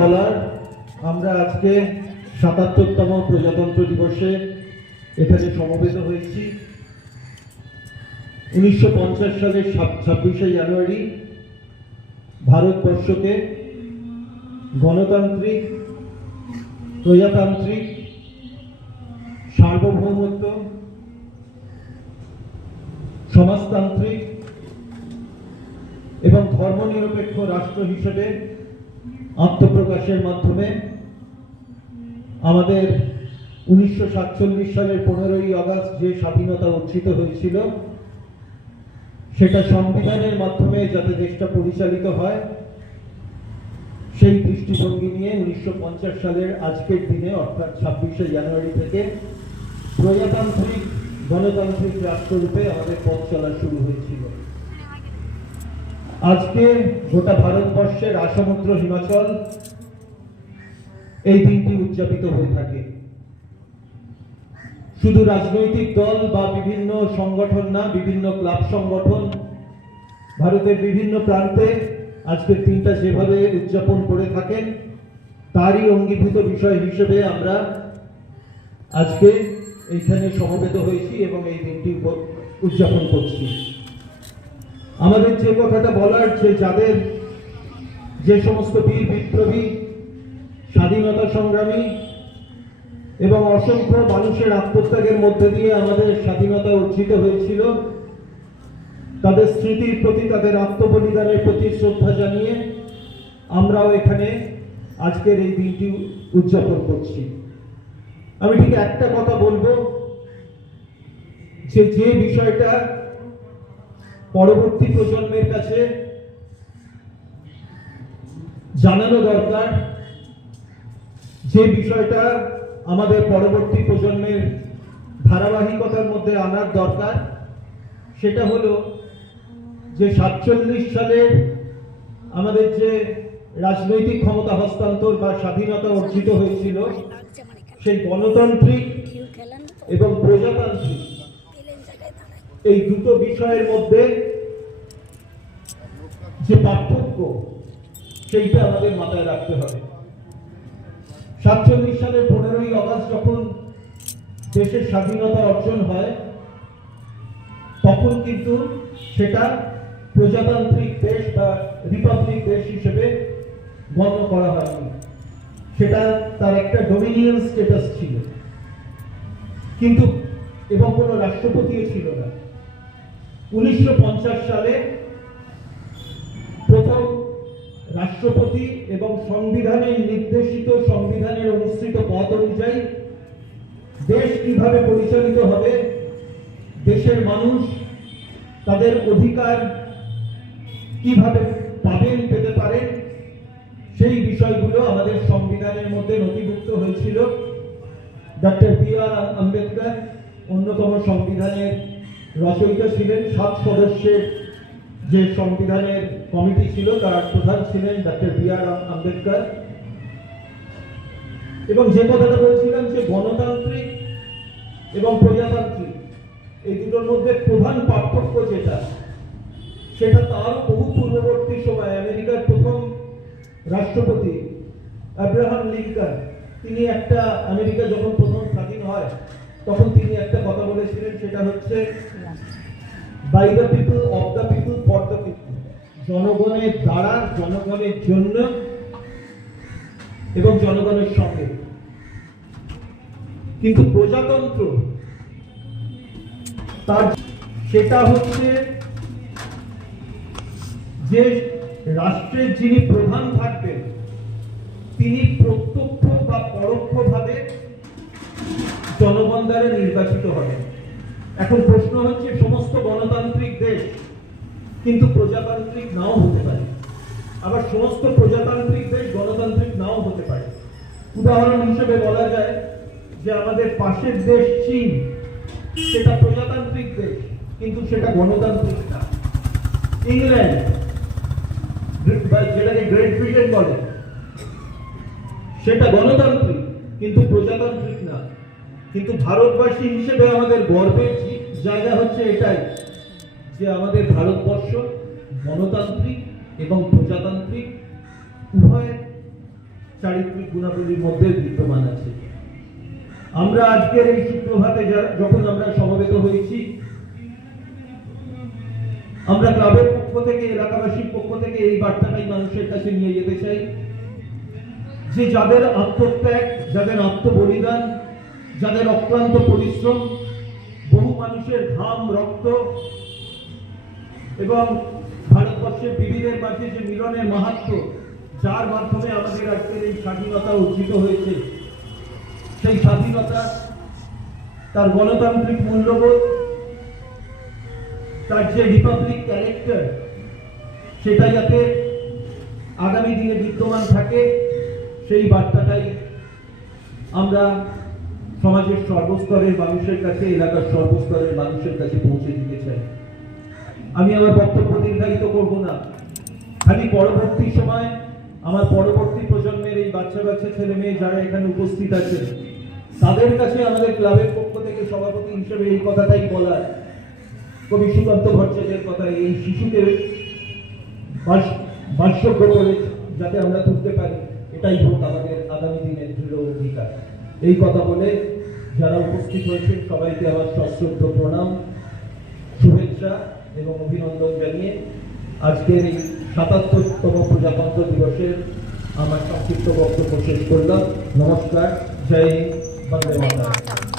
বলার, আমরা আজকে ৭৭তম প্রজাতন্ত্র দিবসে এখানে সমবেত হয়েছি। ১৯৫০ সালের ২৬শে জানুয়ারি ভারতবর্ষকে গণতান্ত্রিক, প্রজাতান্ত্রিক, সার্বভৌমত্ব, সমাজতান্ত্রিক এবং ধর্মনিরপেক্ষ রাষ্ট্র হিসেবে আত্মপ্রকাশের মাধ্যমে আমাদের ১৯৪৭ সালের ১৫ই আগস্ট যে স্বাধীনতা অর্জিত হয়েছিল, সেটা সংবিধানের মাধ্যমে যাতে দেশটা পরিচালিত হয়, সেই দৃষ্টিভঙ্গি নিয়ে ১৯৫০ সালের আজকের দিনে অর্থাৎ ২৬শে জানুয়ারি থেকে প্রজাতান্ত্রিক, গণতান্ত্রিক রাষ্ট্ররূপে আমাদের পথ চলা শুরু হয়েছিল। আজকে গোটা ভারতবর্ষের আসমুদ্র হিমাচল এই দিনটি উদযাপিত হয়ে থাকে। শুধু রাজনৈতিক দল বা বিভিন্ন সংগঠন না, বিভিন্ন ক্লাব সংগঠন ভারতের বিভিন্ন প্রান্তে আজকের দিনটা যেভাবে উদযাপন করে থাকেন, তারই অঙ্গীভূত বিষয় হিসেবে আমরা আজকে এইখানে সমবেত হয়েছি এবং এই দিনটি উদযাপন করছি। আমাদের যে কথাটা বলার, যাদের যে সমস্ত বীর বিপ্লবী, স্বাধীনতা সংগ্রামী এবং অসংখ্য মানুষের আত্মত্যাগের মধ্যে দিয়ে আমাদের স্বাধীনতা অর্জিত হয়েছিল, তাদের স্মৃতির প্রতি, তাদের আত্মবলিদানের প্রতি শ্রদ্ধা জানিয়ে আমরাও এখানে আজকের এই দিনটি উদযাপন করছি। আমি ঠিক একটা কথা বলবো, যে বিষয়টা পরবর্তী প্রজন্মের কাছে জানানো দরকার, যে বিষয়টা আমাদের পরবর্তী প্রজন্মের ধারাবাহিকতার মধ্যে আনার দরকার, সেটা হলো যে ৪৭ সালে আমাদের যে রাজনৈতিক ক্ষমতা হস্তান্তর বা স্বাধীনতা অর্জিত হয়েছিল, সেই গণতান্ত্রিক এবং প্রজাতান্ত্রিক এই দুটো বিষয়ের মধ্যে যে পার্থক্য, সেইটা আমাদের মাথায় রাখতে হবে। ৪৭ সালের ১৫ই আগস্ট যখন দেশের স্বাধীনতা অর্জন হয়, তখন কিন্তু সেটা প্রজাতান্ত্রিক দেশ বা রিপাবলিক দেশ হিসেবে গণ্য করা হয়নি। সেটা তার একটা ডোমিনিয়ন স্ট্যাটাস ছিল, কিন্তু এবং কোনো রাষ্ট্রপতিও ছিল না। ১৯৫০ সালে প্রথম রাষ্ট্রপতি এবং সংবিধানের নির্দেশিত, সংবিধানের অনুসৃত পথ অনুযায়ী দেশ কিভাবে পরিচালিত হবে, দেশের মানুষ তাদের অধিকার কিভাবে পাবেন, পেতে পারেন, সেই বিষয়গুলো আমাদের সংবিধানের মধ্যে নথিভুক্ত হয়েছিল। Doctor B.R.. আম্বেদকর অন্যতম সংবিধানের রচয়িতা ছিলেন। 7 সদস্যের যে সংবিধানের কমিটি ছিল, তার প্রধান ছিলেন ডক্টর বি.আর. আম্বেদকর। এবং যে কথাটা বলছিলাম, যে গণতান্ত্রিক এবং প্রজাতান্ত্রিক এই দুটোর মধ্যে প্রধান পার্থক্য যেটা, সেটা তার বহু পূর্ববর্তী সময় আমেরিকার প্রথম রাষ্ট্রপতি আব্রাহাম লিঙ্কন, তিনি একটা, আমেরিকা যখন প্রথম স্বাধীন হয় তখন তিনি একটা কথা বলেছিলেন, সেটা হচ্ছে by the people, of the people, for the people. জনগণের দ্বারা, জনগণের জন্য এবং জনগণের সঙ্গে। কিন্তু প্রজাতন্ত্র তার সেটা হচ্ছে যে রাষ্ট্রের যিনি প্রধান থাকবেন, তিনি প্রত্যক্ষ বা পরোক্ষভাবে জনগণ দ্বারা নির্বাচিত হবেন। এখন প্রশ্ন হচ্ছে, সমস্ত গণতান্ত্রিক দেশ কিন্তু প্রজাতান্ত্রিক নাও হতে পারে, আবার সমস্ত প্রজাতান্ত্রিক দেশ গণতান্ত্রিক নাও হতে পারে। উদাহরণ হিসেবে বলা যায় যে আমাদের পাশের দেশ চীন, সেটা প্রজাতান্ত্রিক দেশ কিন্তু সেটা গণতান্ত্রিক না। ইংল্যান্ড, যেটাকে গ্রেট ব্রিটেন বলে, সেটা গণতান্ত্রিক কিন্তু প্রজাতান্ত্রিক না। কিন্তু ভারতবাসী হিসেবে আমাদের গর্বের জায়গা হচ্ছে এটাই, যে আমাদের ভারতবর্ষ গণতান্ত্রিক এবং প্রজাতান্ত্রিক উভয় চারিত্রিক গুণাবলীর মধ্যে বিদ্যমান আছে। আমরা আজকের এই সুপ্রভাতে যখন আমরা সমবেত হয়েছি, আমরা ক্লাবের পক্ষ থেকে, এলাকাবাসীর পক্ষ থেকে এই বার্তাটাই মানুষের কাছে নিয়ে যেতে চাই যে যাদের আত্মত্যাগ, যাদের আত্মবলিদান, যাদের অক্লান্ত পরিশ্রম, বহু মানুষের ঘাম, রক্ত এবং ভারতবর্ষের বিবিধের মাঝে যে মিলনের মাহাত্ম্য, যার মাধ্যমে আমাদের আজকের এই স্বাধীনতা অর্জিত হয়েছে, সেই স্বাধীনতা, তার গণতান্ত্রিক মূল্যবোধ, তার যে রিপাবলিক ক্যারেক্টার, সেটা যাতে আগামী দিনে বিদ্যমান থাকে, সেই বার্তাটাই আমরা সমাজের সর্বস্তরের মানুষের কাছে, এলাকার সর্বস্তরের মানুষের কাছে পৌঁছে দিতে চাই। আমি আমার বক্তব্য দীর্ঘায়িত করব না, খালি পরবর্তী সময় আমার পরবর্তী প্রজন্মের এই বাচ্চা বাচ্চা ছেলে মেয়ে যারা এখানে উপস্থিত আছেন, তাদের কাছে আমাদের ক্লাবের পক্ষ থেকে সভাপতি হিসেবে এই কথাটাই বলার, কবি সুকান্ত ভট্টাচার্যের কথা, এই শিশুকে বাসযোগ্য করে যাতে আমরা তুলতে পারি, এটাই হোক আমাদের আগামী দিনের দৃঢ় অধিকার। এই কথা বলে যারা উপস্থিত হয়েছেন সবাইকে আমার সশ্রদ্ধ প্রণাম, শুভেচ্ছা এবং অভিনন্দন জানিয়ে আজকের এই ৭৭তম প্রজাতন্ত্র দিবসের আমার সংক্ষিপ্ত বক্তব্য শেষ করলাম। নমস্কার, জয় হিন্দ, বন্দে মাতরম।